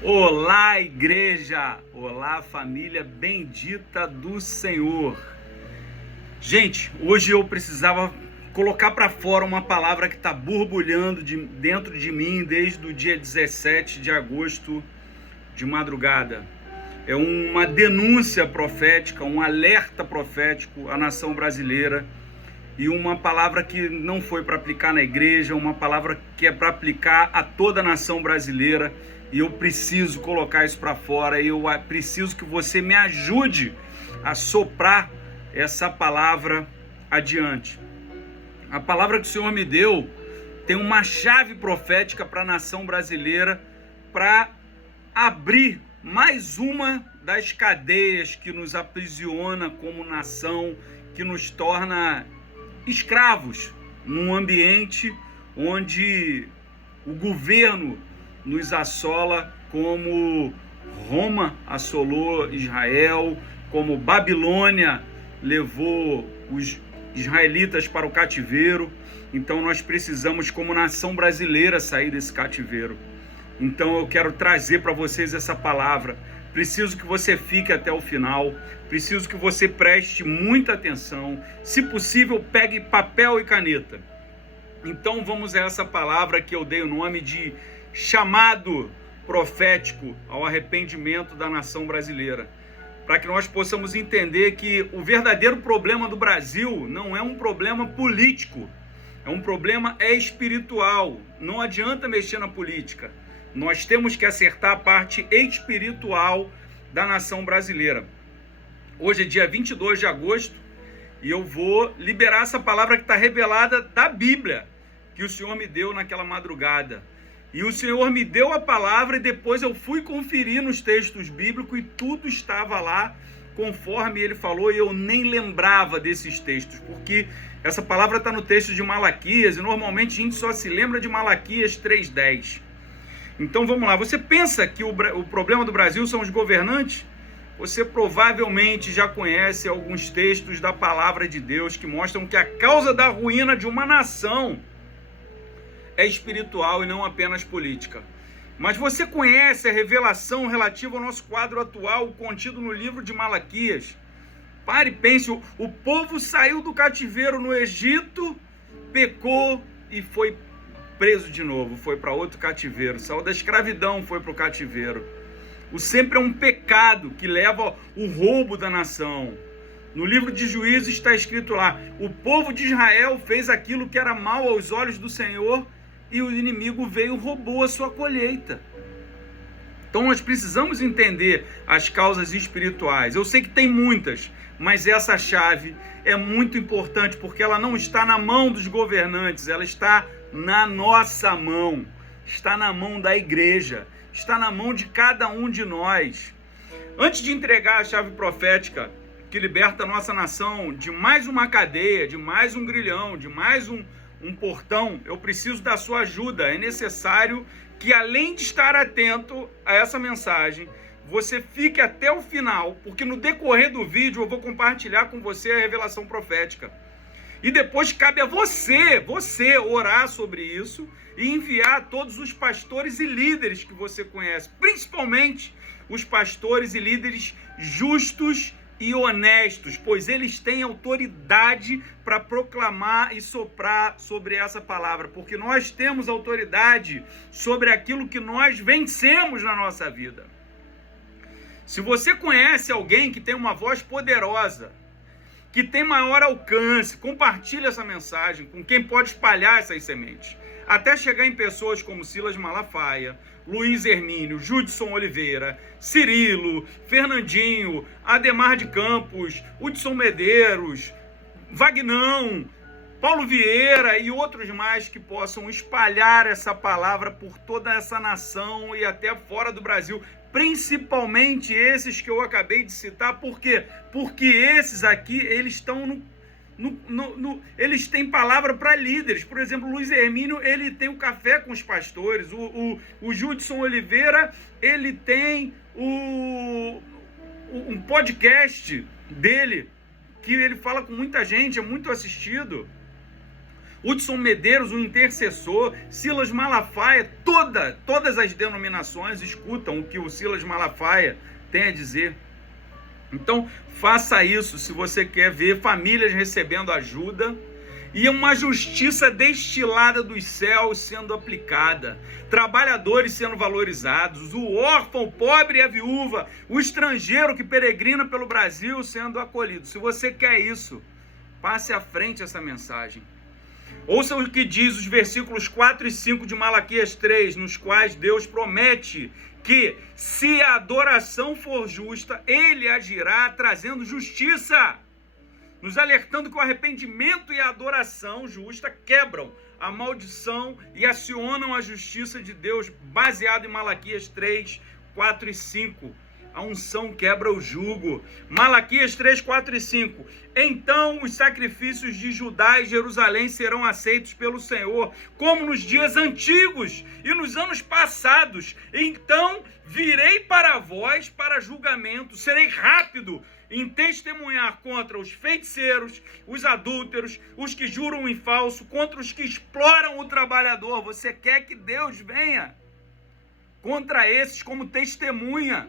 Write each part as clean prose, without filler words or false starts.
Olá, igreja! Olá, família bendita do Senhor! Gente, hoje eu precisava colocar para fora uma palavra que está borbulhando dentro de mim desde o dia 17 de agosto de madrugada. É uma denúncia profética, um alerta profético à nação brasileira e uma palavra que não foi para aplicar na igreja, uma palavra que é para aplicar a toda a nação brasileira. E eu preciso colocar isso para fora, e eu preciso que você me ajude a soprar essa palavra adiante. A palavra que o Senhor me deu tem uma chave profética para a nação brasileira, para abrir mais uma das cadeias que nos aprisiona como nação, que nos torna escravos num ambiente onde o governo nos assola, como Roma assolou Israel, como Babilônia levou os israelitas para o cativeiro. Então nós precisamos, como nação brasileira, sair desse cativeiro. Então eu quero trazer para vocês essa palavra. Preciso que você fique até o final, preciso que você preste muita atenção. Se possível, pegue papel e caneta. Então vamos a essa palavra que eu dei o nome de chamado profético ao arrependimento da nação brasileira, para que nós possamos entender que o verdadeiro problema do Brasil não é um problema político, é um problema espiritual. Não adianta mexer na política, nós temos que acertar a parte espiritual da nação brasileira. Hoje é dia 22 de agosto e eu vou liberar essa palavra que está revelada da Bíblia, que o Senhor me deu naquela madrugada. E o Senhor me deu a palavra e depois eu fui conferir nos textos bíblicos e tudo estava lá conforme ele falou, e eu nem lembrava desses textos, porque essa palavra está no texto de Malaquias e normalmente a gente só se lembra de Malaquias 3:10. Então vamos lá, você pensa que o problema do Brasil são os governantes? Você provavelmente já conhece alguns textos da palavra de Deus que mostram que a causa da ruína de uma nação é espiritual e não apenas política. Mas você conhece a revelação relativa ao nosso quadro atual contido no livro de Malaquias? Pare e pense, o povo saiu do cativeiro no Egito, pecou e foi preso de novo, foi para outro cativeiro, saiu da escravidão, foi para o cativeiro. O sempre é um pecado que leva o roubo da nação. No livro de Juízes está escrito lá, o povo de Israel fez aquilo que era mal aos olhos do Senhor, e o inimigo veio e roubou a sua colheita. Então nós precisamos entender as causas espirituais. Eu sei que tem muitas, mas essa chave é muito importante, porque ela não está na mão dos governantes, ela está na nossa mão, está na mão da igreja, está na mão de cada um de nós. Antes de entregar a chave profética que liberta a nossa nação de mais uma cadeia, de mais um grilhão, de mais um portão, eu preciso da sua ajuda. É necessário que, além de estar atento a essa mensagem, você fique até o final, porque no decorrer do vídeo eu vou compartilhar com você a revelação profética. E depois cabe a você orar sobre isso e enviar a todos os pastores e líderes que você conhece, principalmente os pastores e líderes justos e honestos, pois eles têm autoridade para proclamar e soprar sobre essa palavra, porque nós temos autoridade sobre aquilo que nós vencemos na nossa vida. Se você conhece alguém que tem uma voz poderosa, que tem maior alcance, compartilhe essa mensagem com quem pode espalhar essas sementes, até chegar em pessoas como Silas Malafaia, Luiz Hermínio, Judson Oliveira, Cirilo, Fernandinho, Ademar de Campos, Hudson Medeiros, Vagnão, Paulo Vieira e outros mais que possam espalhar essa palavra por toda essa nação e até fora do Brasil, principalmente esses que eu acabei de citar. Por quê? Porque esses aqui, eles estão eles têm palavra para líderes. Por exemplo, o Luiz Hermínio, ele tem o Café com os Pastores. O Judson Oliveira, ele tem um podcast dele, que ele fala com muita gente, é muito assistido. Hudson Medeiros, um intercessor, Silas Malafaia, todas as denominações escutam o que o Silas Malafaia tem a dizer. Então, faça isso se você quer ver famílias recebendo ajuda e uma justiça destilada dos céus sendo aplicada, trabalhadores sendo valorizados, o órfão, o pobre e a viúva, o estrangeiro que peregrina pelo Brasil sendo acolhido. Se você quer isso, passe à frente essa mensagem. Ouça o que diz os versículos 4 e 5 de Malaquias 3, nos quais Deus promete que, se a adoração for justa, ele agirá trazendo justiça, nos alertando que o arrependimento e a adoração justa quebram a maldição e acionam a justiça de Deus, baseado em Malaquias 3, 4 e 5. A unção quebra o jugo. Malaquias 3, 4 e 5. Então os sacrifícios de Judá e Jerusalém serão aceitos pelo Senhor, como nos dias antigos e nos anos passados. Então virei para vós para julgamento, serei rápido em testemunhar contra os feiticeiros, os adúlteros, os que juram em falso, contra os que exploram o trabalhador. Você quer que Deus venha contra esses como testemunha?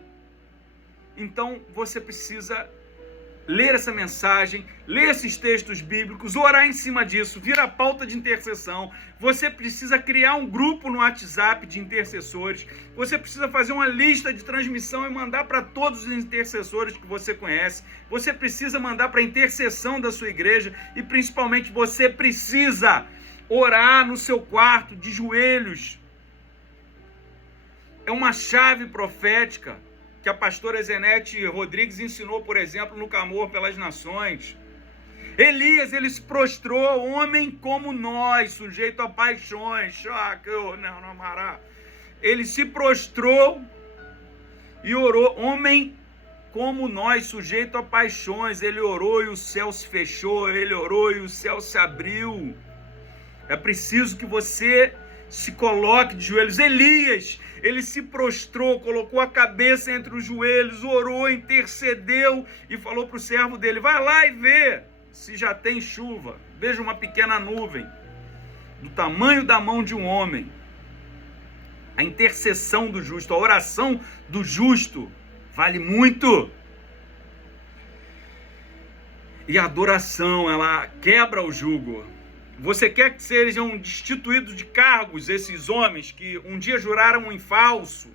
Então você precisa ler essa mensagem, ler esses textos bíblicos, orar em cima disso, vir a pauta de intercessão. Você precisa criar um grupo no WhatsApp de intercessores. Você precisa fazer uma lista de transmissão e mandar para todos os intercessores que você conhece. Você precisa mandar para a intercessão da sua igreja e principalmente você precisa orar no seu quarto de joelhos. É uma chave profética que a pastora Zenete Rodrigues ensinou, por exemplo, no Clamor pelas Nações. Elias, ele se prostrou, homem como nós, sujeito a paixões. Ele se prostrou e orou, homem como nós, sujeito a paixões. Ele orou e o céu se fechou, ele orou e o céu se abriu. É preciso que você se coloque de joelhos. Elias, ele se prostrou, colocou a cabeça entre os joelhos, orou, intercedeu e falou para o servo dele: vai lá e vê se já tem chuva. Veja uma pequena nuvem do tamanho da mão de um homem. A intercessão do justo, a oração do justo vale muito. E a adoração, ela quebra o jugo. Você quer que sejam destituídos de cargos esses homens que um dia juraram em falso,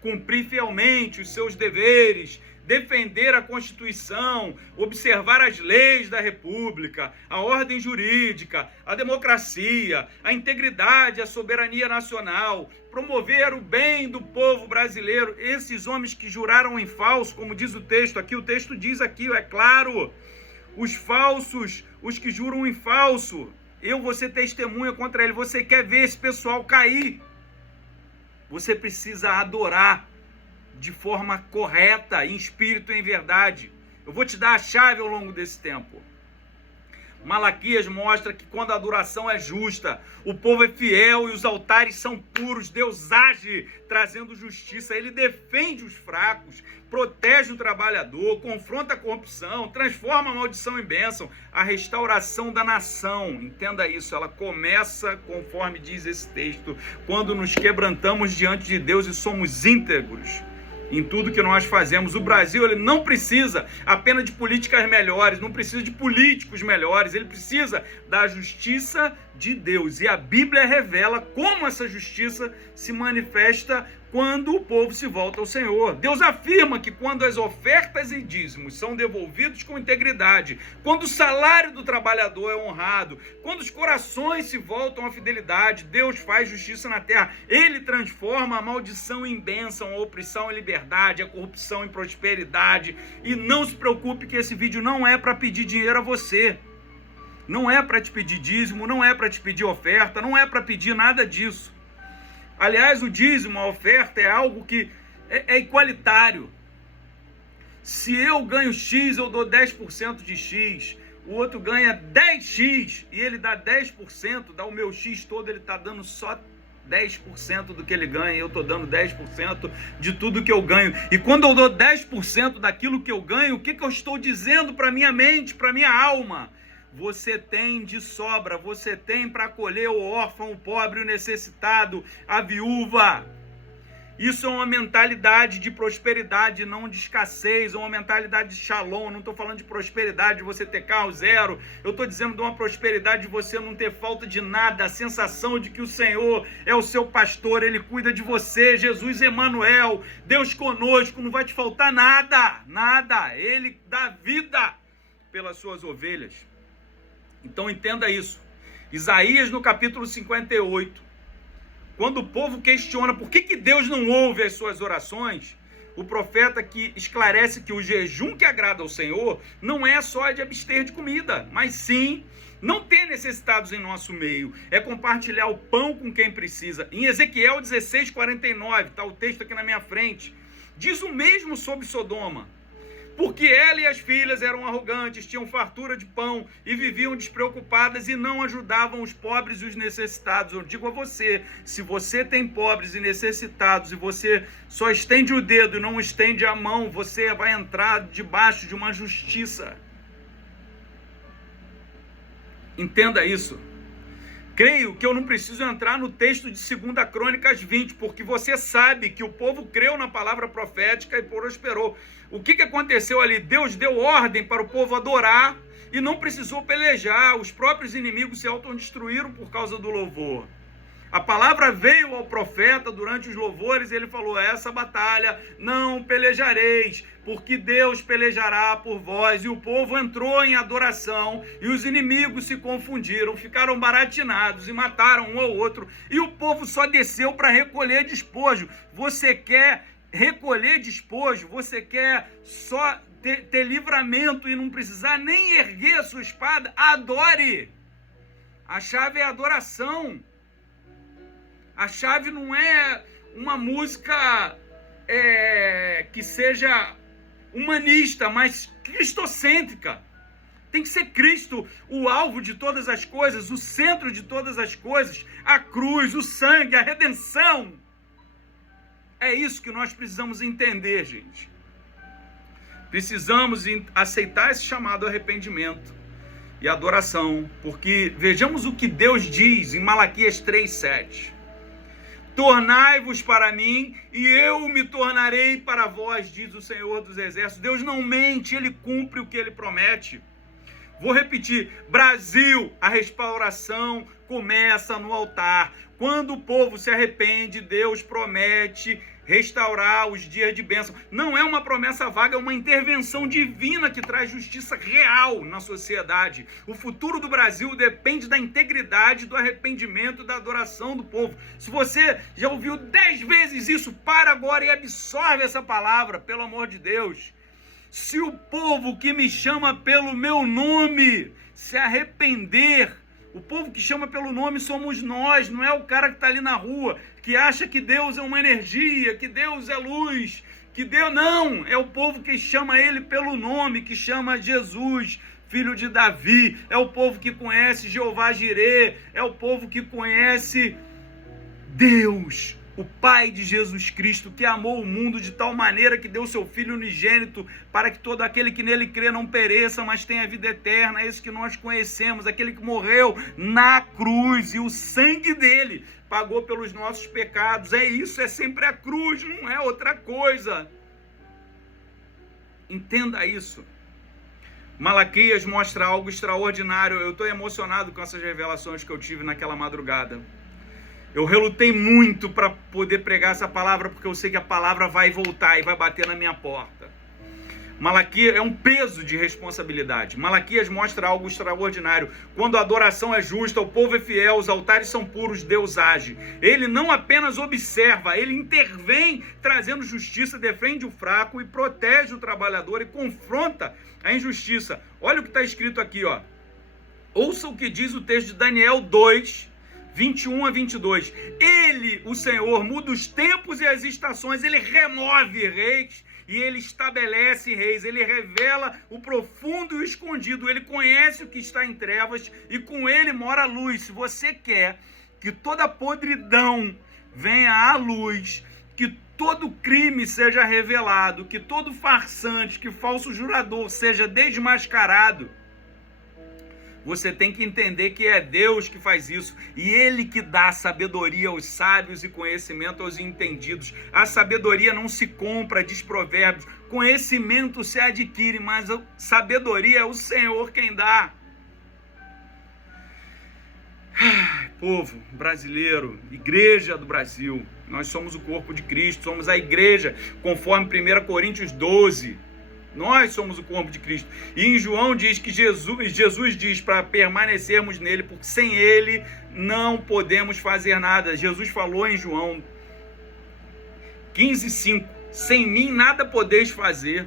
cumprir fielmente os seus deveres, defender a Constituição, observar as leis da República, a ordem jurídica, a democracia, a integridade, a soberania nacional, promover o bem do povo brasileiro? Esses homens que juraram em falso, como diz o texto aqui, o texto diz aqui, é claro, os falsos, os que juram em falso, eu vou ser testemunha contra ele. Você quer ver esse pessoal cair? Você precisa adorar de forma correta, em espírito e em verdade. Eu vou te dar a chave ao longo desse tempo. Malaquias mostra que quando a adoração é justa, o povo é fiel e os altares são puros, Deus age trazendo justiça, ele defende os fracos, protege o trabalhador, confronta a corrupção, transforma a maldição em bênção. A restauração da nação, entenda isso, ela começa, conforme diz esse texto, quando nos quebrantamos diante de Deus e somos íntegros em tudo que nós fazemos. O Brasil, ele não precisa apenas de políticas melhores, não precisa de políticos melhores, ele precisa da justiça de Deus. E a Bíblia revela como essa justiça se manifesta quando o povo se volta ao Senhor. Deus afirma que quando as ofertas e dízimos são devolvidos com integridade, quando o salário do trabalhador é honrado, quando os corações se voltam à fidelidade, Deus faz justiça na terra. Ele transforma a maldição em bênção, a opressão em liberdade, a corrupção em prosperidade. E não se preocupe que esse vídeo não é para pedir dinheiro a você. Não é para te pedir dízimo, não é para te pedir oferta, não é para pedir nada disso. Aliás, o dízimo, a oferta, é algo que é igualitário. Se eu ganho X, eu dou 10% de X. O outro ganha 10X e ele dá 10%, dá o meu X todo, ele está dando só 10% do que ele ganha. Eu estou dando 10% de tudo que eu ganho. E quando eu dou 10% daquilo que eu ganho, o que eu estou dizendo para minha mente, para minha alma? você tem de sobra, você tem para acolher o órfão, o pobre, o necessitado, a viúva. Isso é uma mentalidade de prosperidade, não de escassez, é uma mentalidade de shalom. Não estou falando de prosperidade, de você ter carro zero. Eu estou dizendo de uma prosperidade de você não ter falta de nada, a sensação de que o Senhor é o seu pastor, Ele cuida de você, Jesus Emanuel, Deus conosco, não vai te faltar nada, nada. Ele dá vida pelas suas ovelhas. Então entenda isso. Isaías no capítulo 58, quando o povo questiona por que Deus não ouve as suas orações, o profeta que esclarece que o jejum que agrada ao Senhor não é só de abster de comida, mas sim não ter necessitados em nosso meio, é compartilhar o pão com quem precisa. Em Ezequiel 16:49, está o texto aqui na minha frente, diz o mesmo sobre Sodoma. Porque ela e as filhas eram arrogantes, tinham fartura de pão e viviam despreocupadas e não ajudavam os pobres e os necessitados. Eu digo a você, se você tem pobres e necessitados e você só estende o dedo e não estende a mão, você vai entrar debaixo de uma justiça. Entenda isso. Creio que eu não preciso entrar no texto de 2 Crônicas 20, porque você sabe que o povo creu na palavra profética e prosperou. O que aconteceu ali? Deus deu ordem para o povo adorar e não precisou pelejar. Os próprios inimigos se autodestruíram por causa do louvor. A palavra veio ao profeta durante os louvores e ele falou: essa batalha não pelejareis, porque Deus pelejará por vós. E o povo entrou em adoração e os inimigos se confundiram, ficaram baratinados e mataram um ao outro. E o povo só desceu para recolher despojo. Você quer recolher despojo? Você quer só ter livramento e não precisar nem erguer a sua espada? Adore! A chave é a adoração. A chave não é uma música que seja humanista, mas cristocêntrica. Tem que ser Cristo o alvo de todas as coisas, o centro de todas as coisas, a cruz, o sangue, a redenção. É isso que nós precisamos entender, gente. Precisamos aceitar esse chamado arrependimento e adoração, porque vejamos o que Deus diz em Malaquias 3:7. Tornai-vos para mim, e eu me tornarei para vós, diz o Senhor dos Exércitos. Deus não mente, Ele cumpre o que Ele promete. Vou repetir, Brasil, a restauração começa no altar. Quando o povo se arrepende, Deus promete restaurar os dias de bênção. Não é uma promessa vaga, é uma intervenção divina que traz justiça real na sociedade. O futuro do Brasil depende da integridade, do arrependimento, da adoração do povo. Se você já ouviu 10 vezes isso, para agora e absorve essa palavra, pelo amor de Deus. Se o povo que me chama pelo meu nome se arrepender, o povo que chama pelo nome somos nós, não é o cara que está ali na rua, que acha que Deus é uma energia, que Deus é luz, que Deus... Não, é o povo que chama Ele pelo nome, que chama Jesus, filho de Davi, é o povo que conhece Jeová Jirê, é o povo que conhece Deus, o Pai de Jesus Cristo, que amou o mundo de tal maneira que deu seu Filho unigênito para que todo aquele que nele crê não pereça, mas tenha vida eterna. É esse que nós conhecemos, aquele que morreu na cruz e o sangue dele pagou pelos nossos pecados. É isso, é sempre a cruz, não é outra coisa. Entenda isso. Malaquias mostra algo extraordinário. Eu estou emocionado com essas revelações que eu tive naquela madrugada. Eu relutei muito para poder pregar essa palavra, porque eu sei que a palavra vai voltar e vai bater na minha porta. Malaquias é um peso de responsabilidade. Malaquias mostra algo extraordinário. Quando a adoração é justa, o povo é fiel, os altares são puros, Deus age. Ele não apenas observa, ele intervém trazendo justiça, defende o fraco e protege o trabalhador e confronta a injustiça. Olha o que está escrito aqui, ó. Ouça o que diz o texto de Daniel 2, 21 a 22. Ele, o Senhor, muda os tempos e as estações, ele remove reis e ele estabelece reis, ele revela o profundo e o escondido, ele conhece o que está em trevas e com ele mora a luz. Se você quer que toda podridão venha à luz, que todo crime seja revelado, que todo farsante, que falso jurador seja desmascarado, Você tem que entender que é Deus que faz isso. E Ele que dá sabedoria aos sábios e conhecimento aos entendidos. A sabedoria não se compra, diz Provérbios. Conhecimento se adquire, mas a sabedoria é o Senhor quem dá. Povo brasileiro, igreja do Brasil, nós somos o corpo de Cristo, somos a igreja, conforme 1 Coríntios 12. Nós somos o corpo de Cristo. E em João diz que Jesus diz para permanecermos nele, porque sem ele não podemos fazer nada. Jesus falou em João 15:5, sem mim nada podeis fazer.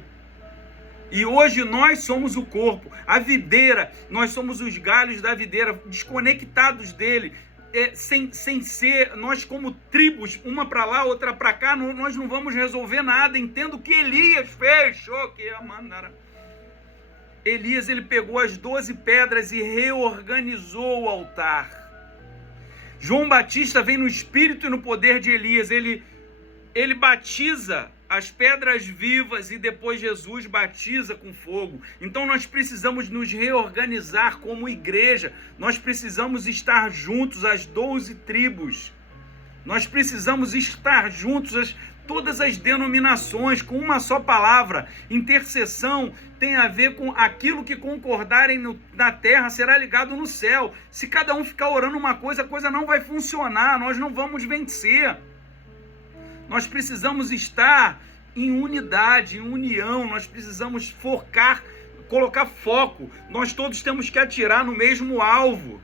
E hoje nós somos o corpo, a videira, nós somos os galhos da videira, desconectados dele, sem ser, nós como tribos, uma para lá, outra para cá, nós não vamos resolver nada. Entendo o que Elias fez. Elias, ele pegou as 12 pedras e reorganizou o altar. João Batista vem no espírito e no poder de Elias, ele batiza as pedras vivas e depois Jesus batiza com fogo. Então nós precisamos nos reorganizar como igreja, nós precisamos estar juntos, as 12 tribos, nós precisamos estar juntos, todas as denominações, com uma só palavra. Intercessão tem a ver com aquilo que concordarem na terra será ligado no céu. Se cada um ficar orando uma coisa, a coisa não vai funcionar, nós não vamos vencer. Nós precisamos estar em unidade, em união, nós precisamos focar, colocar foco. Nós todos temos que atirar no mesmo alvo.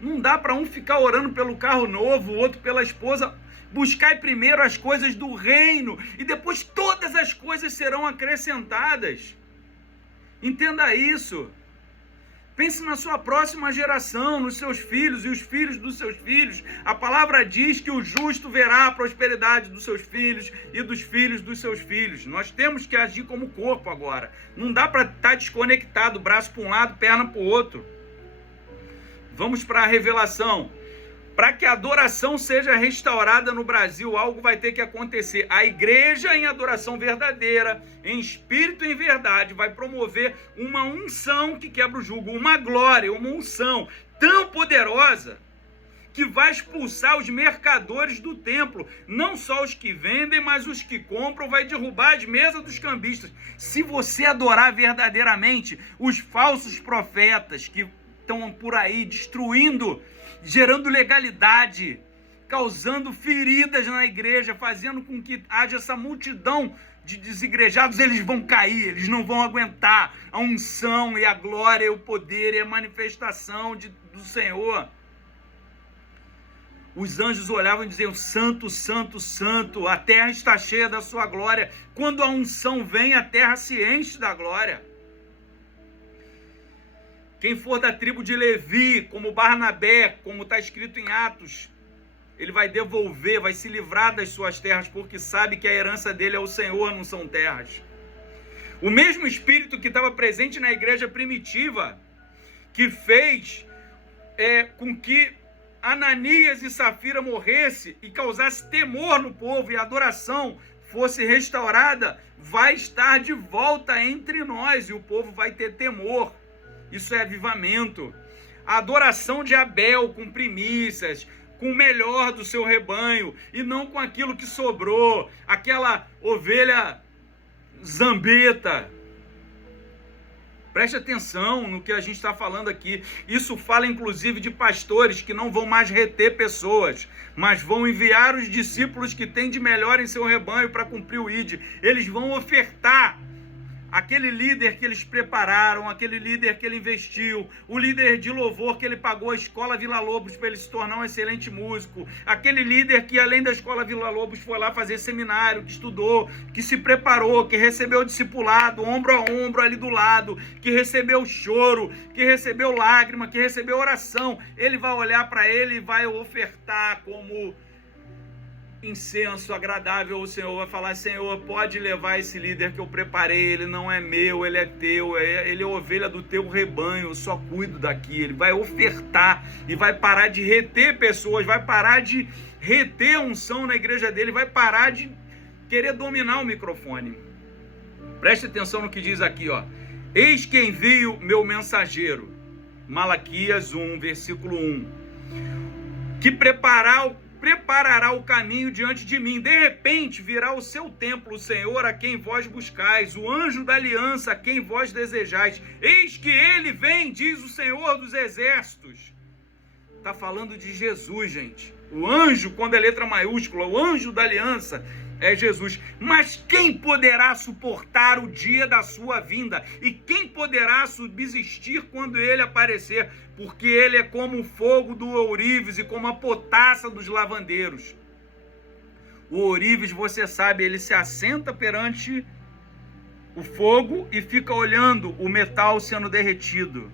Não dá para um ficar orando pelo carro novo, o outro pela esposa. Buscai primeiro as coisas do reino e depois todas as coisas serão acrescentadas. Entenda isso. Pense na sua próxima geração, nos seus filhos e os filhos dos seus filhos. A palavra diz que o justo verá a prosperidade dos seus filhos e dos filhos dos seus filhos. Nós temos que agir como corpo agora. Não dá para estar desconectado, braço para um lado, perna para o outro. Vamos para a revelação. Para que a adoração seja restaurada no Brasil, algo vai ter que acontecer. A igreja em adoração verdadeira, em espírito e em verdade, vai promover uma unção que quebra o jugo, uma glória, uma unção tão poderosa que vai expulsar os mercadores do templo. Não só os que vendem, mas os que compram, vai derrubar as mesas dos cambistas. Se você adorar verdadeiramente, os falsos profetas que estão por aí destruindo, gerando legalidade, causando feridas na igreja, fazendo com que haja essa multidão de desigrejados, eles vão cair, eles não vão aguentar a unção e a glória e o poder e a manifestação do Senhor. Os anjos olhavam e diziam: santo, santo, santo, a terra está cheia da sua glória. Quando a unção vem, a terra se enche da glória. Quem for da tribo de Levi, como Barnabé, como está escrito em Atos, ele vai devolver, vai se livrar das suas terras, porque sabe que a herança dele é o Senhor, não são terras. O mesmo Espírito que estava presente na igreja primitiva, que fez com que Ananias e Safira morresse e causasse temor no povo e a adoração fosse restaurada, vai estar de volta entre nós e o povo vai ter temor. Isso é avivamento. A adoração de Abel com primícias, com o melhor do seu rebanho, e não com aquilo que sobrou, aquela ovelha zambeta. Preste atenção no que a gente está falando aqui. Isso fala inclusive de pastores que não vão mais reter pessoas, mas vão enviar os discípulos que têm de melhor em seu rebanho para cumprir o ID. Eles vão ofertar aquele líder que eles prepararam, aquele líder que ele investiu, o líder de louvor que ele pagou a Escola Vila Lobos para ele se tornar um excelente músico, aquele líder que além da Escola Vila Lobos foi lá fazer seminário, que estudou, que se preparou, que recebeu discipulado, ombro a ombro ali do lado, que recebeu choro, que recebeu lágrima, que recebeu oração. Ele vai olhar para ele e vai ofertar como incenso agradável ao Senhor, vai falar: Senhor, pode levar esse líder que eu preparei, ele não é meu, ele é teu, ele é ovelha do teu rebanho, eu só cuido daqui. Ele vai ofertar e vai parar de reter pessoas, vai parar de reter unção na igreja dele, vai parar de querer dominar o microfone. Preste atenção no que diz aqui, ó: eis que envio meu mensageiro. Malaquias 1, versículo 1. Que preparará o caminho diante de mim. De repente virá o seu templo, o Senhor a quem vós buscais, o anjo da aliança a quem vós desejais. Eis que ele vem, diz o Senhor dos exércitos. Está falando de Jesus, gente. O anjo, quando é letra maiúscula, o anjo da aliança é Jesus. Mas quem poderá suportar o dia da sua vinda? E quem poderá subsistir quando ele aparecer? Porque ele é como o fogo do ourives e como a potassa dos lavandeiros. O ourives, você sabe, ele se assenta perante o fogo e fica olhando o metal sendo derretido,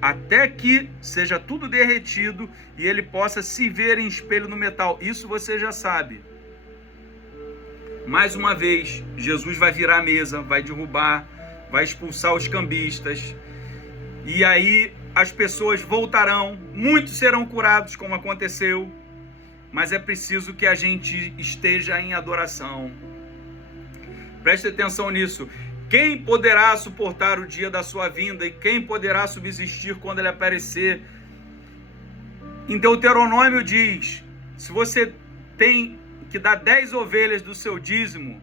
até que seja tudo derretido e ele possa se ver em espelho no metal. Isso você já sabe. Mais uma vez, Jesus vai virar a mesa, vai derrubar, vai expulsar os cambistas. E aí as pessoas voltarão, muitos serão curados, como aconteceu. Mas é preciso que a gente esteja em adoração. Preste atenção nisso. Quem poderá suportar o dia da sua vinda? E quem poderá subsistir quando ele aparecer? Em Deuteronômio diz, se você tem que dar 10 ovelhas do seu dízimo,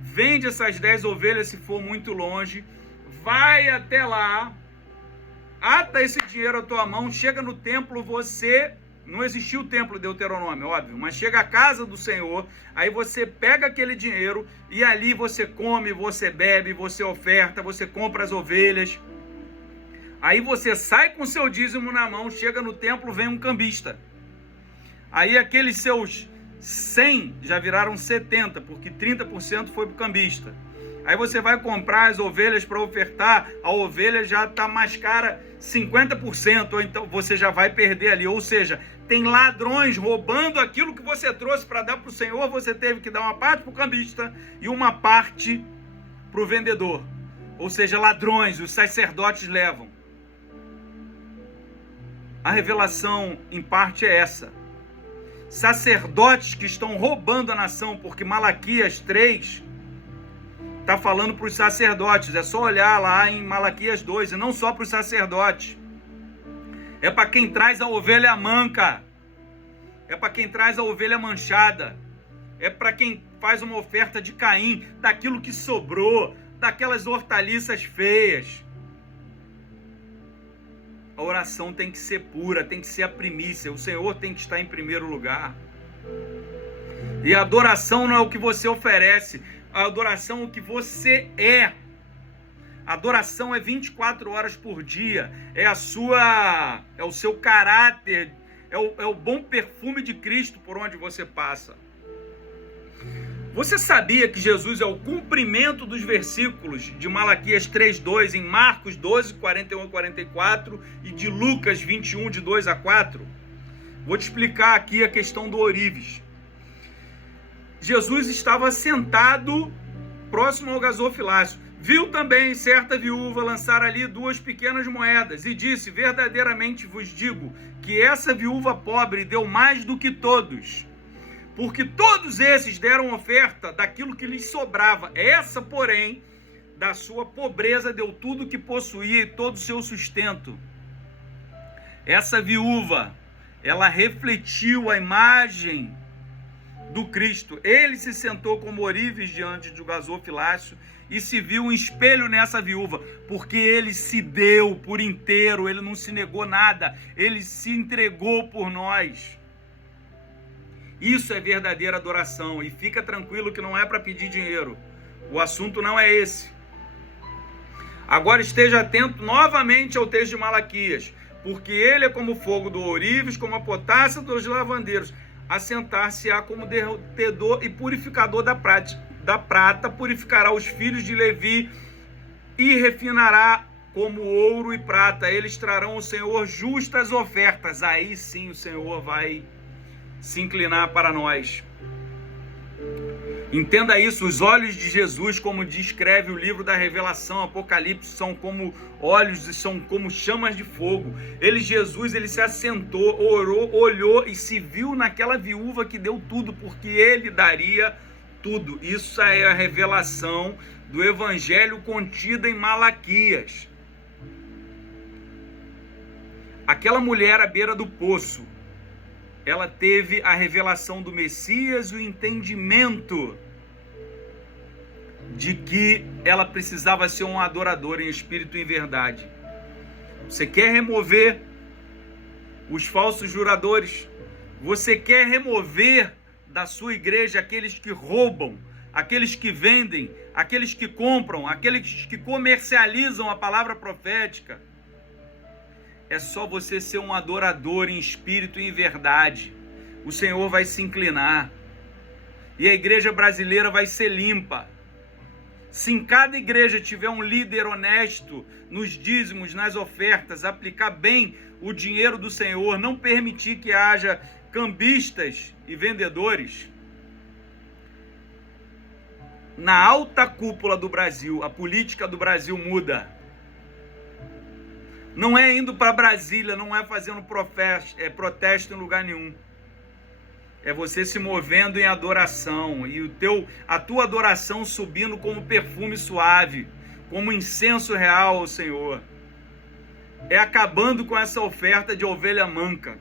vende essas 10 ovelhas se for muito longe, vai até lá, ata esse dinheiro à tua mão, chega no templo, não existiu o templo de Deuteronômio, óbvio, mas chega à casa do Senhor, aí você pega aquele dinheiro e ali você come, você bebe, você oferta, você compra as ovelhas. Aí você sai com o seu dízimo na mão, chega no templo, vem um cambista. Aí aqueles seus 100 já viraram 70, porque 30% foi para o cambista. Aí você vai comprar as ovelhas para ofertar, a ovelha já está mais cara 50%, ou então você já vai perder ali. Ou seja, tem ladrões roubando aquilo que você trouxe para dar para o Senhor, você teve que dar uma parte para o cambista e uma parte para o vendedor. Ou seja, ladrões, os sacerdotes levam. A revelação, em parte, é essa. Sacerdotes que estão roubando a nação, porque Malaquias 3 está falando para os sacerdotes. É só olhar lá em Malaquias 2, e não só para os sacerdotes. É para quem traz a ovelha manca. É para quem traz a ovelha manchada. É para quem faz uma oferta de Caim, daquilo que sobrou, daquelas hortaliças feias. A oração tem que ser pura, tem que ser a primícia. O Senhor tem que estar em primeiro lugar. E a adoração não é o que você oferece. A adoração é o que você é. A adoração é 24 horas por dia. É o seu caráter. É o bom perfume de Cristo por onde você passa. Você sabia que Jesus é o cumprimento dos versículos de Malaquias 3:2 em Marcos 12, 41 e 44 e de Lucas 21, de 2 a 4? Vou te explicar aqui a questão do ourives. Jesus estava sentado próximo ao gasofilácio. Viu também certa viúva lançar ali 2 pequenas moedas e disse: verdadeiramente vos digo que essa viúva pobre deu mais do que todos, porque todos esses deram oferta daquilo que lhes sobrava. Essa, porém, da sua pobreza deu tudo o que possuía e todo o seu sustento. Essa viúva, ela refletiu a imagem do Cristo. Ele se sentou como ourives diante do gasofilácio e se viu um espelho nessa viúva, porque ele se deu por inteiro, ele não se negou nada, ele se entregou por nós. Isso é verdadeira adoração, e fica tranquilo que não é para pedir dinheiro. O assunto não é esse. Agora esteja atento novamente ao texto de Malaquias, porque ele é como o fogo do ourives, como a potassa dos lavandeiros. Assentar-se-á como derretedor e purificador da prata, purificará os filhos de Levi e refinará como ouro e prata. Eles trarão ao Senhor justas ofertas. Aí sim o Senhor vai se inclinar para nós. Entenda isso, os olhos de Jesus, como descreve o livro da Revelação, Apocalipse, são como olhos e são como chamas de fogo. Jesus se assentou, orou, olhou e se viu naquela viúva que deu tudo, porque ele daria tudo. Isso é a revelação do Evangelho contida em Malaquias. Aquela mulher à beira do poço, ela teve a revelação do Messias e o entendimento de que ela precisava ser um adorador em espírito e em verdade. Você quer remover os falsos juradores? Você quer remover da sua igreja aqueles que roubam, aqueles que vendem, aqueles que compram, aqueles que comercializam a palavra profética? É só você ser um adorador em espírito e em verdade. O Senhor vai se inclinar. E a igreja brasileira vai ser limpa. Se em cada igreja tiver um líder honesto nos dízimos, nas ofertas, aplicar bem o dinheiro do Senhor, não permitir que haja cambistas e vendedores, na alta cúpula do Brasil, a política do Brasil muda. Não é indo para Brasília, não é fazendo protesto em lugar nenhum. É você se movendo em adoração e a tua adoração subindo como perfume suave, como incenso real ao Senhor. É acabando com essa oferta de ovelha manca.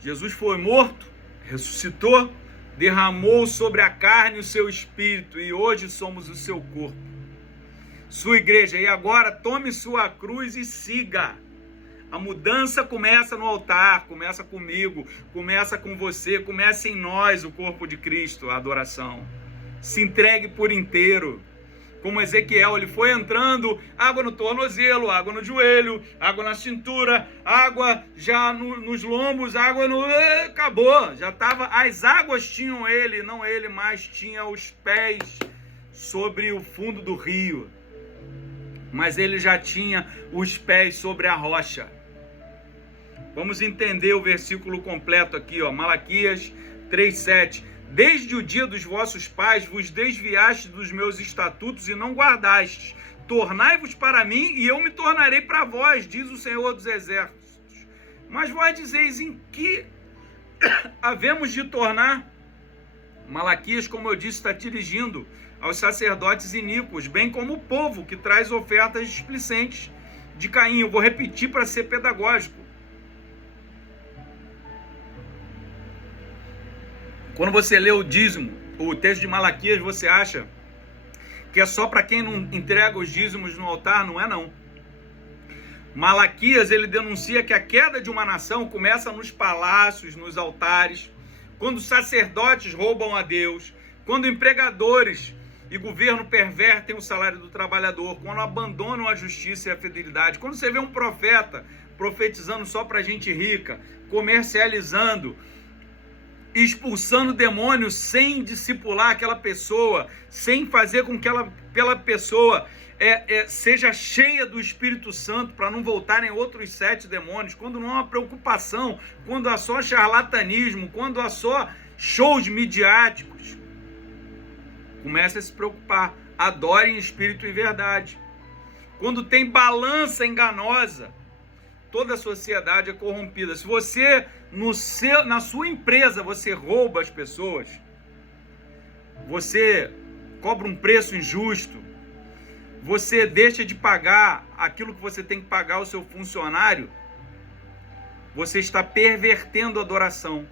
Jesus foi morto, ressuscitou, derramou sobre a carne o seu espírito e hoje somos o seu corpo. Sua igreja, e agora tome sua cruz e siga. A mudança começa no altar, começa comigo, começa com você, começa em nós, o corpo de Cristo, a adoração. Se entregue por inteiro. Como Ezequiel, ele foi entrando, água no tornozelo, água no joelho, água na cintura, água já nos lombos, água no... Acabou, já estava... As águas tinham ele, não ele mais tinha os pés sobre o fundo do rio. Mas ele já tinha os pés sobre a rocha. Vamos entender o versículo completo aqui, ó, Malaquias 3:7. Desde o dia dos vossos pais vos desviastes dos meus estatutos e não guardastes. Tornai-vos para mim e eu me tornarei para vós, diz o Senhor dos Exércitos. Mas vós dizeis, em que havemos de tornar? Malaquias, como eu disse, está dirigindo aos sacerdotes iníquos, bem como o povo que traz ofertas displicentes de Caim. Eu vou repetir para ser pedagógico. Quando você lê o dízimo, o texto de Malaquias, você acha que é só para quem não entrega os dízimos no altar? Não é não. Malaquias, ele denuncia que a queda de uma nação começa nos palácios, nos altares, quando os sacerdotes roubam a Deus, quando empregadores e governo pervertem o salário do trabalhador, quando abandonam a justiça e a fidelidade, quando você vê um profeta profetizando só para gente rica, comercializando, expulsando demônios sem discipular aquela pessoa, sem fazer com que aquela pessoa seja cheia do Espírito Santo para não voltarem outros 7 demônios, quando não há preocupação, quando há só charlatanismo, quando há só shows midiáticos, comece a se preocupar. Adore em espírito e verdade. Quando tem balança enganosa, toda a sociedade é corrompida. Se você, na sua empresa, você rouba as pessoas, você cobra um preço injusto, você deixa de pagar aquilo que você tem que pagar ao seu funcionário, você está pervertendo a adoração.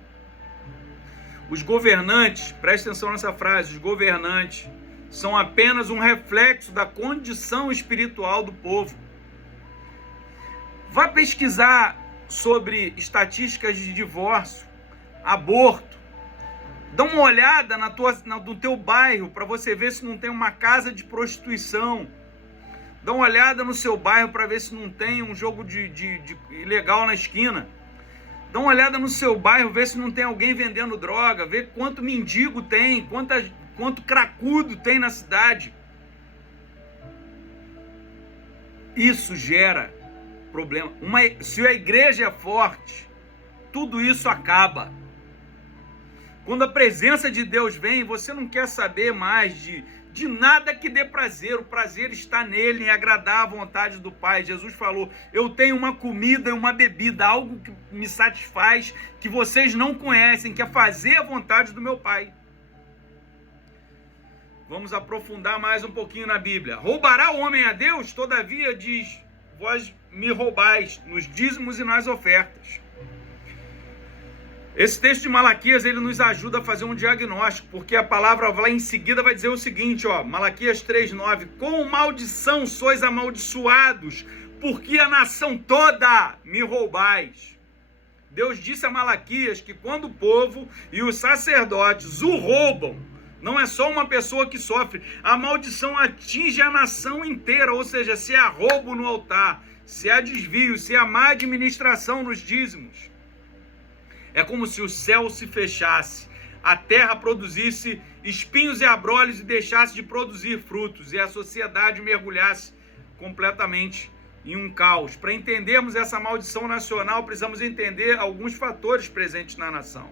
Os governantes, preste atenção nessa frase, os governantes são apenas um reflexo da condição espiritual do povo. Vá pesquisar sobre estatísticas de divórcio, aborto. Dá uma olhada no teu bairro para você ver se não tem uma casa de prostituição. Dá uma olhada no seu bairro para ver se não tem um jogo de ilegal na esquina. Dá uma olhada no seu bairro, ver se não tem alguém vendendo droga, ver quanto mendigo tem, quanto cracudo tem na cidade. Isso gera problema. Se a igreja é forte, tudo isso acaba. Quando a presença de Deus vem, você não quer saber mais de nada que dê prazer. O prazer está nele, em agradar a vontade do Pai. Jesus falou, eu tenho uma comida e uma bebida, algo que me satisfaz, que vocês não conhecem, que é fazer a vontade do meu Pai. Vamos aprofundar mais um pouquinho na Bíblia. Roubará o homem a Deus? Todavia, diz vós me roubais nos dízimos e nas ofertas. Esse texto de Malaquias, ele nos ajuda a fazer um diagnóstico, porque a palavra lá em seguida vai dizer o seguinte, Malaquias 3:9, com maldição sois amaldiçoados, porque a nação toda me roubais. Deus disse a Malaquias que quando o povo e os sacerdotes o roubam, não é só uma pessoa que sofre, a maldição atinge a nação inteira, ou seja, se há roubo no altar, se há desvio, se há má administração nos dízimos. É como se o céu se fechasse, a terra produzisse espinhos e abrolhos e deixasse de produzir frutos, e a sociedade mergulhasse completamente em um caos. Para entendermos essa maldição nacional, precisamos entender alguns fatores presentes na nação.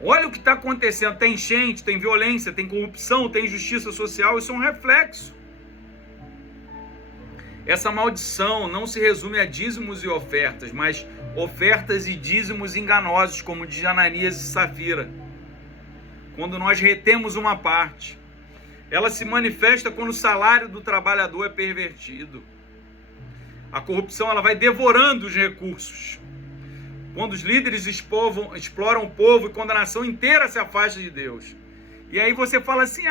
Olha o que está acontecendo, tem enchente, tem violência, tem corrupção, tem injustiça social, isso é um reflexo. Essa maldição não se resume a dízimos e ofertas, mas ofertas e dízimos enganosos, como de Ananias e Safira. Quando nós retemos uma parte, ela se manifesta quando o salário do trabalhador é pervertido. A corrupção, ela vai devorando os recursos. Quando os líderes exploram o povo e quando a nação inteira se afasta de Deus. E aí você fala assim,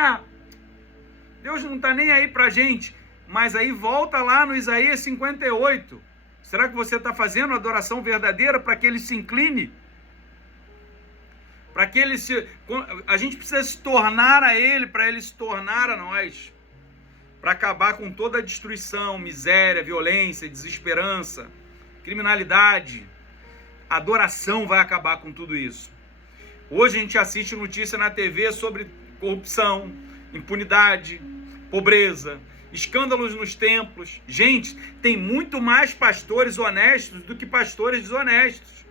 Deus não está nem aí para a gente. Mas aí volta lá no Isaías 58. Será que você está fazendo adoração verdadeira para que ele se incline? Para que ele se... A gente precisa se tornar a ele, para ele se tornar a nós. Para acabar com toda a destruição, miséria, violência, desesperança, criminalidade. A adoração vai acabar com tudo isso. Hoje a gente assiste notícia na TV sobre corrupção, impunidade, pobreza, escândalos nos templos. Gente, tem muito mais pastores honestos do que pastores desonestos.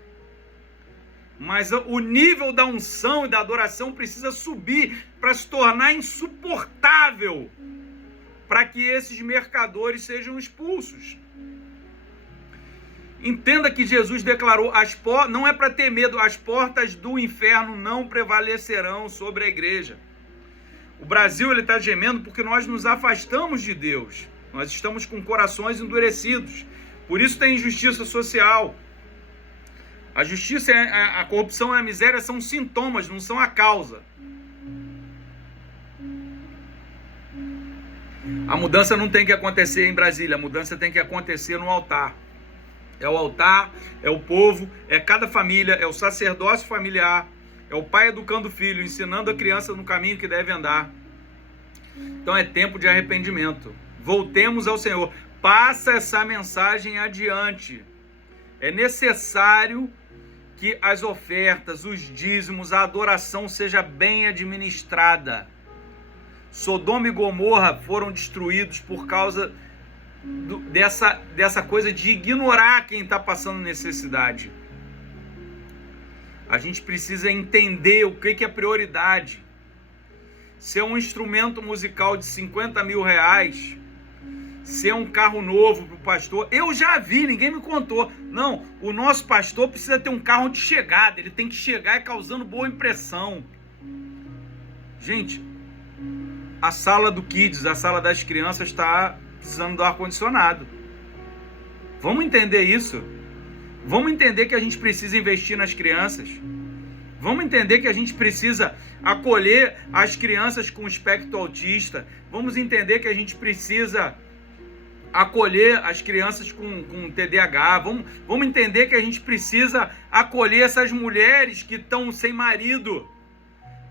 Mas o nível da unção e da adoração precisa subir para se tornar insuportável, para que esses mercadores sejam expulsos. Entenda que Jesus declarou, não é para ter medo, as portas do inferno não prevalecerão sobre a igreja. O Brasil está gemendo porque nós nos afastamos de Deus. Nós estamos com corações endurecidos. Por isso tem injustiça social. A justiça, a corrupção e a miséria são sintomas, não são a causa. A mudança não tem que acontecer em Brasília, a mudança tem que acontecer no altar. É o altar, é o povo, é cada família, é o sacerdócio familiar, é o pai educando o filho, ensinando a criança no caminho que deve andar. Então é tempo de arrependimento. Voltemos ao Senhor. Passa essa mensagem adiante. É necessário que as ofertas, os dízimos, a adoração seja bem administrada. Sodoma e Gomorra foram destruídos por causa dessa coisa de ignorar quem está passando necessidade. A gente precisa entender o que é prioridade. Ser um instrumento musical de 50 mil reais, ser um carro novo para o pastor, eu já vi, ninguém me contou. Não, o nosso pastor precisa ter um carro de chegada, ele tem que chegar e causando boa impressão. Gente, a sala do Kids, a sala das crianças está precisando do ar-condicionado. Vamos entender isso. Vamos entender que a gente precisa investir nas crianças. Vamos entender que a gente precisa acolher as crianças com espectro autista. Vamos entender que a gente precisa acolher as crianças com TDAH. Vamos entender que a gente precisa acolher essas mulheres que estão sem marido.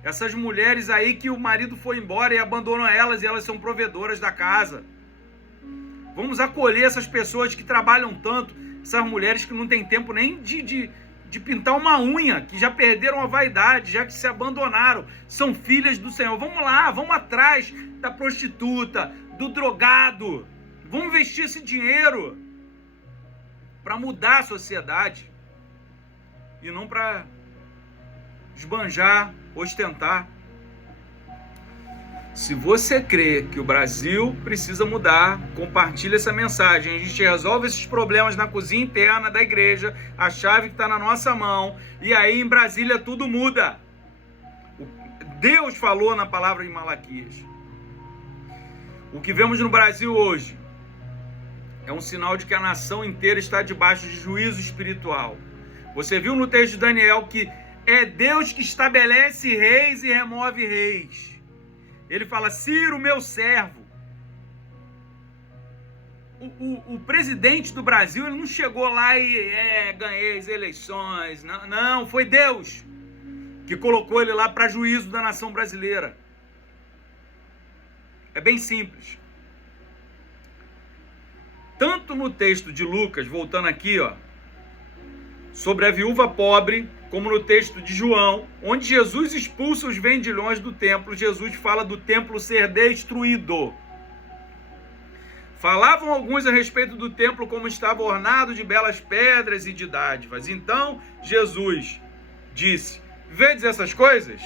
Essas mulheres aí que o marido foi embora e abandonou elas e elas são provedoras da casa. Vamos acolher essas pessoas que trabalham tanto, essas mulheres que não têm tempo nem de pintar uma unha, que já perderam a vaidade, já que se abandonaram, são filhas do Senhor. Vamos lá, vamos atrás da prostituta, do drogado. Vamos investir esse dinheiro para mudar a sociedade e não para esbanjar, ostentar. Se você crê que o Brasil precisa mudar, compartilhe essa mensagem. A gente resolve esses problemas na cozinha interna da igreja, a chave que está na nossa mão, e aí em Brasília tudo muda. Deus falou na palavra de Malaquias. O que vemos no Brasil hoje é um sinal de que a nação inteira está debaixo de juízo espiritual. Você viu no texto de Daniel que é Deus que estabelece reis e remove reis. Ele fala, Ciro, meu servo. O presidente do Brasil, ele não chegou lá e ganhei as eleições. Não, foi Deus que colocou ele lá para juízo da nação brasileira. É bem simples. Tanto no texto de Lucas, voltando aqui, sobre a viúva pobre, como no texto de João, onde Jesus expulsa os vendilhões do templo, Jesus fala do templo ser destruído. Falavam alguns a respeito do templo como estava ornado de belas pedras e de dádivas. Então Jesus disse, vedes essas coisas?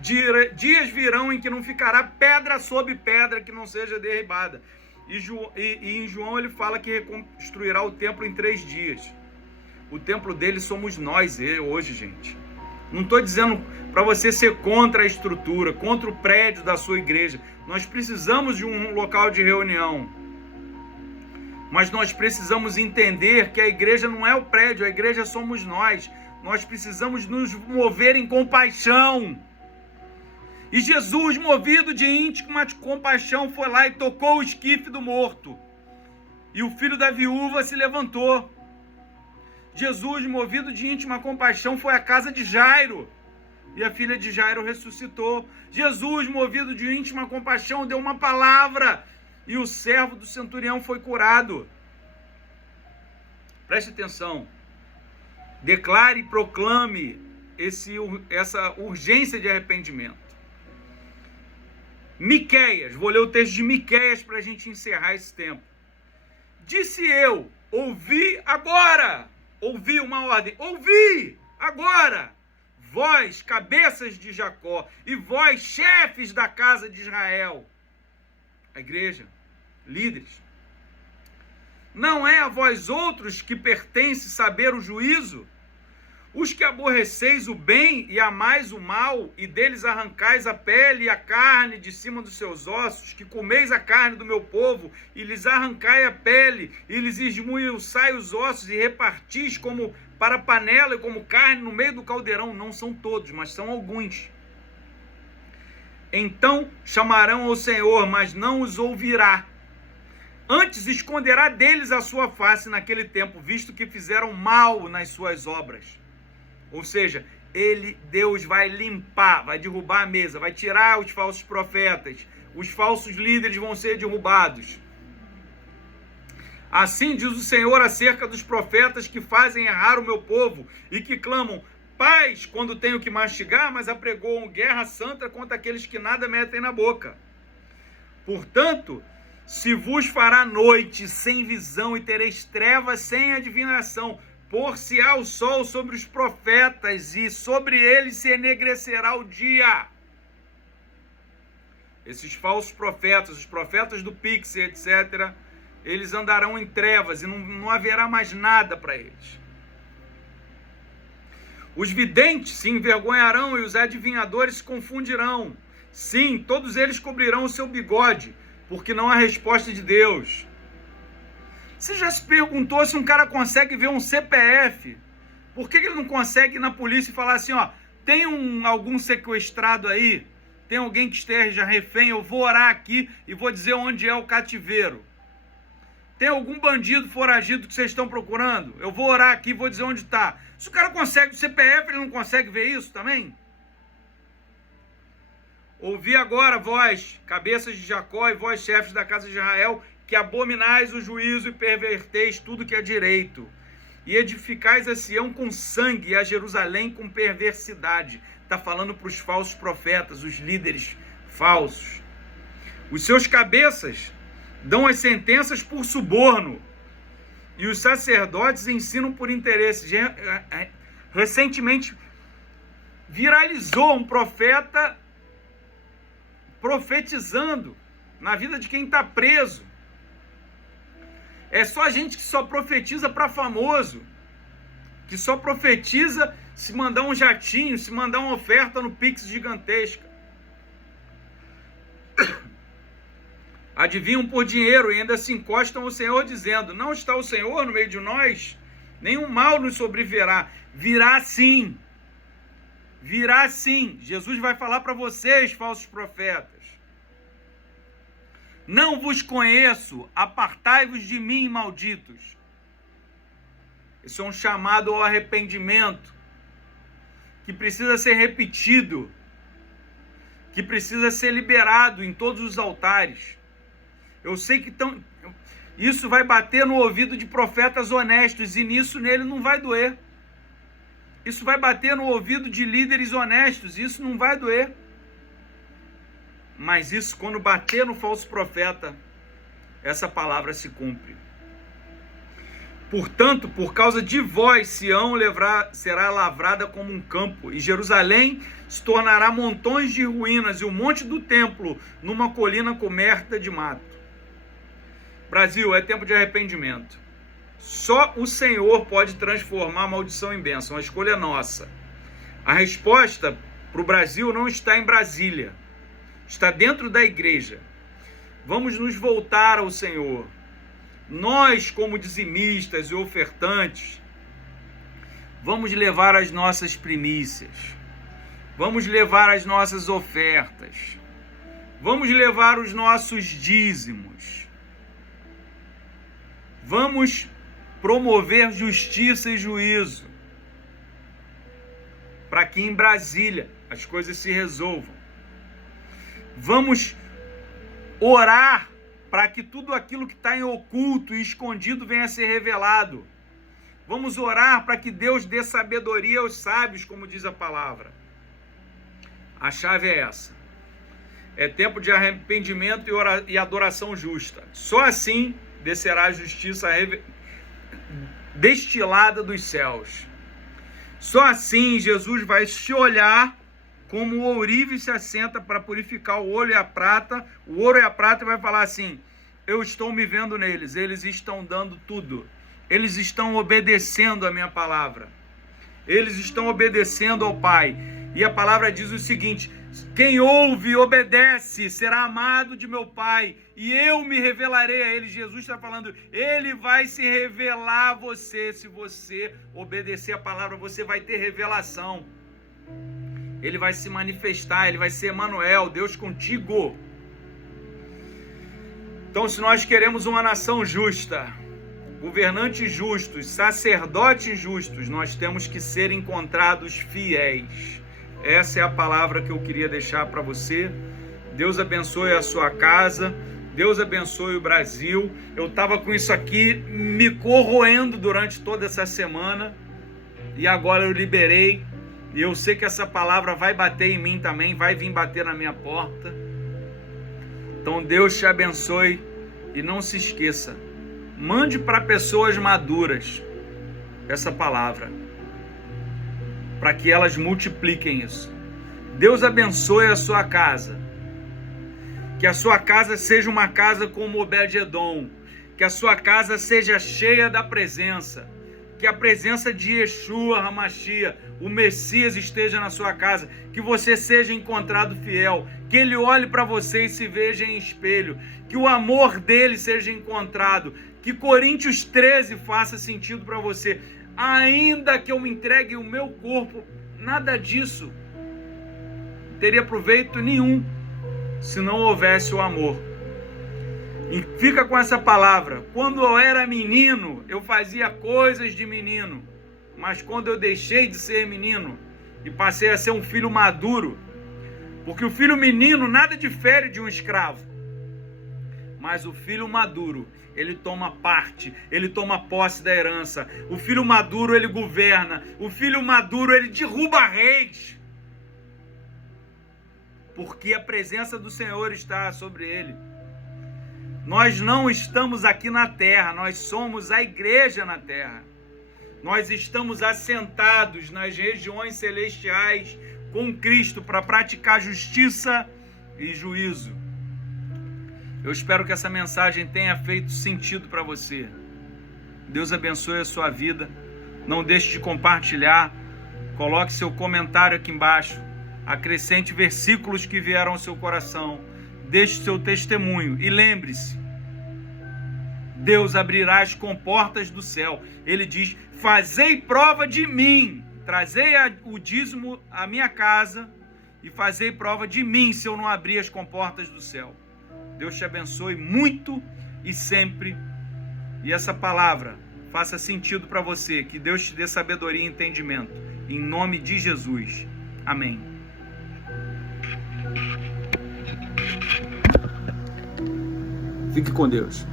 Dias virão em que não ficará pedra sobre pedra que não seja derribada. E em João ele fala que reconstruirá o templo em 3 dias. O templo dele somos nós hoje, gente. Não estou dizendo para você ser contra a estrutura, contra o prédio da sua igreja. Nós precisamos de um local de reunião. Mas nós precisamos entender que a igreja não é o prédio, a igreja somos nós. Nós precisamos nos mover em compaixão. E Jesus, movido de íntima compaixão, foi lá e tocou o esquife do morto. E o filho da viúva se levantou. Jesus, movido de íntima compaixão, foi à casa de Jairo. E a filha de Jairo ressuscitou. Jesus, movido de íntima compaixão, deu uma palavra. E o servo do centurião foi curado. Preste atenção. Declare e proclame essa urgência de arrependimento. Miqueias, vou ler o texto de Miqueias para a gente encerrar esse tempo. Disse eu, ouvi agora. Ouvi uma ordem, ouvi agora. Vós, cabeças de Jacó, e vós, chefes da casa de Israel. A igreja, líderes. Não é a vós outros que pertence saber o juízo? Os que aborreceis o bem e amais o mal, e deles arrancais a pele e a carne de cima dos seus ossos, que comeis a carne do meu povo, e lhes arrancai a pele, e lhes esmiuçai os ossos, e repartis como para panela e como carne no meio do caldeirão. Não são todos, mas são alguns. Então chamarão ao Senhor, mas não os ouvirá. Antes esconderá deles a sua face naquele tempo, visto que fizeram mal nas suas obras. Ou seja, Deus vai limpar, vai derrubar a mesa, vai tirar os falsos profetas, os falsos líderes vão ser derrubados. Assim diz o Senhor acerca dos profetas que fazem errar o meu povo e que clamam paz quando tenho que mastigar, mas apregoam guerra santa contra aqueles que nada metem na boca. Portanto, se vos fará noite sem visão e tereis trevas sem adivinação, por-se-á o sol sobre os profetas e sobre eles se enegrecerá o dia. Esses falsos profetas, os profetas do Pixie, etc., eles andarão em trevas e não haverá mais nada para eles. Os videntes se envergonharão e os adivinhadores se confundirão. Sim, todos eles cobrirão o seu bigode, porque não há resposta de Deus. Você já se perguntou se um cara consegue ver um CPF? Por que ele não consegue ir na polícia e falar assim, tem algum sequestrado aí? Tem alguém que esteja refém? Eu vou orar aqui e vou dizer onde é o cativeiro. Tem algum bandido foragido que vocês estão procurando? Eu vou orar aqui e vou dizer onde está. Se o cara consegue o CPF, ele não consegue ver isso também? Ouvi agora, vós, cabeças de Jacó, e vós, chefes da casa de Israel, que abominais o juízo e perverteis tudo que é direito, e edificais a Sião com sangue e a Jerusalém com perversidade. Está falando para os falsos profetas, os líderes falsos. Os seus cabeças dão as sentenças por suborno, e os sacerdotes ensinam por interesse. Recentemente viralizou um profeta profetizando na vida de quem está preso. É só gente que só profetiza para famoso, que só profetiza se mandar um jatinho, se mandar uma oferta no Pix gigantesca. Adivinham por dinheiro e ainda se encostam ao Senhor, dizendo: não está o Senhor no meio de nós? Nenhum mal nos sobrevirá. Virá sim. Virá sim. Jesus vai falar para vocês, falsos profetas: não vos conheço, apartai-vos de mim, malditos. Isso é um chamado ao arrependimento, que precisa ser repetido, que precisa ser liberado em todos os altares. Eu sei que isso vai bater no ouvido de profetas honestos, e nisso nele não vai doer. Isso vai bater no ouvido de líderes honestos, e isso não vai doer. Mas isso, quando bater no falso profeta, essa palavra se cumpre. Portanto, por causa de vós, Sião será lavrada como um campo, e Jerusalém se tornará montões de ruínas, e o monte do templo numa colina coberta de mato. Brasil, é tempo de arrependimento. Só o Senhor pode transformar a maldição em bênção. A escolha é nossa. A resposta para o Brasil não está em Brasília. Está dentro da igreja. Vamos nos voltar ao Senhor. Nós, como dizimistas e ofertantes, vamos levar as nossas primícias. Vamos levar as nossas ofertas. Vamos levar os nossos dízimos. Vamos promover justiça e juízo, para que em Brasília as coisas se resolvam. Vamos orar para que tudo aquilo que está em oculto e escondido venha a ser revelado. Vamos orar para que Deus dê sabedoria aos sábios, como diz a palavra. A chave é essa. É tempo de arrependimento e adoração justa. Só assim descerá a justiça destilada dos céus. Só assim Jesus vai se olhar como o ourive se assenta para purificar o ouro e a prata, e vai falar assim: eu estou me vendo neles, eles estão dando tudo, eles estão obedecendo a minha palavra, eles estão obedecendo ao Pai. E a palavra diz o seguinte: quem ouve e obedece será amado de meu Pai, e eu me revelarei a ele. Jesus está falando, ele vai se revelar a você. Se você obedecer a palavra, você vai ter revelação. Ele vai se manifestar, ele vai ser Emanuel, Deus contigo. Então, se nós queremos uma nação justa, governantes justos, sacerdotes justos, nós temos que ser encontrados fiéis. Essa é a palavra que eu queria deixar para você. Deus abençoe a sua casa, Deus abençoe o Brasil. Eu estava com isso aqui me corroendo durante toda essa semana, e agora eu liberei, e eu sei que essa palavra vai bater em mim também, vai vir bater na minha porta. Então Deus te abençoe, e não se esqueça, mande para pessoas maduras essa palavra, para que elas multipliquem isso. Deus abençoe a sua casa. Que a sua casa seja uma casa como Obed-Edom. Que a sua casa seja cheia da presença. Que a presença de Yeshua HaMashiach, o Messias, esteja na sua casa. Que você seja encontrado fiel. Que ele olhe para você e se veja em espelho. Que o amor dele seja encontrado. Que Coríntios 13 faça sentido para você. Ainda que eu me entregue o meu corpo, nada disso teria proveito nenhum se não houvesse o amor. E fica com essa palavra: quando eu era menino, eu fazia coisas de menino, mas quando eu deixei de ser menino e passei a ser um filho maduro, porque o filho menino nada difere de um escravo, mas o filho maduro, ele toma parte, ele toma posse da herança. O filho maduro, ele governa. O filho maduro, ele derruba reis. Porque a presença do Senhor está sobre ele. Nós não estamos aqui na terra, nós somos a igreja na terra. Nós estamos assentados nas regiões celestiais com Cristo para praticar justiça e juízo. Eu espero que essa mensagem tenha feito sentido para você. Deus abençoe a sua vida. Não deixe de compartilhar. Coloque seu comentário aqui embaixo. Acrescente versículos que vieram ao seu coração. deixe seu testemunho e lembre-se, Deus abrirá as comportas do céu. Ele diz: fazei prova de mim, trazei o dízimo à minha casa e fazei prova de mim se eu não abrir as comportas do céu. Deus te abençoe muito e sempre. E essa palavra faça sentido para você. Que Deus te dê sabedoria e entendimento. Em nome de Jesus. Amém. Fique com Deus.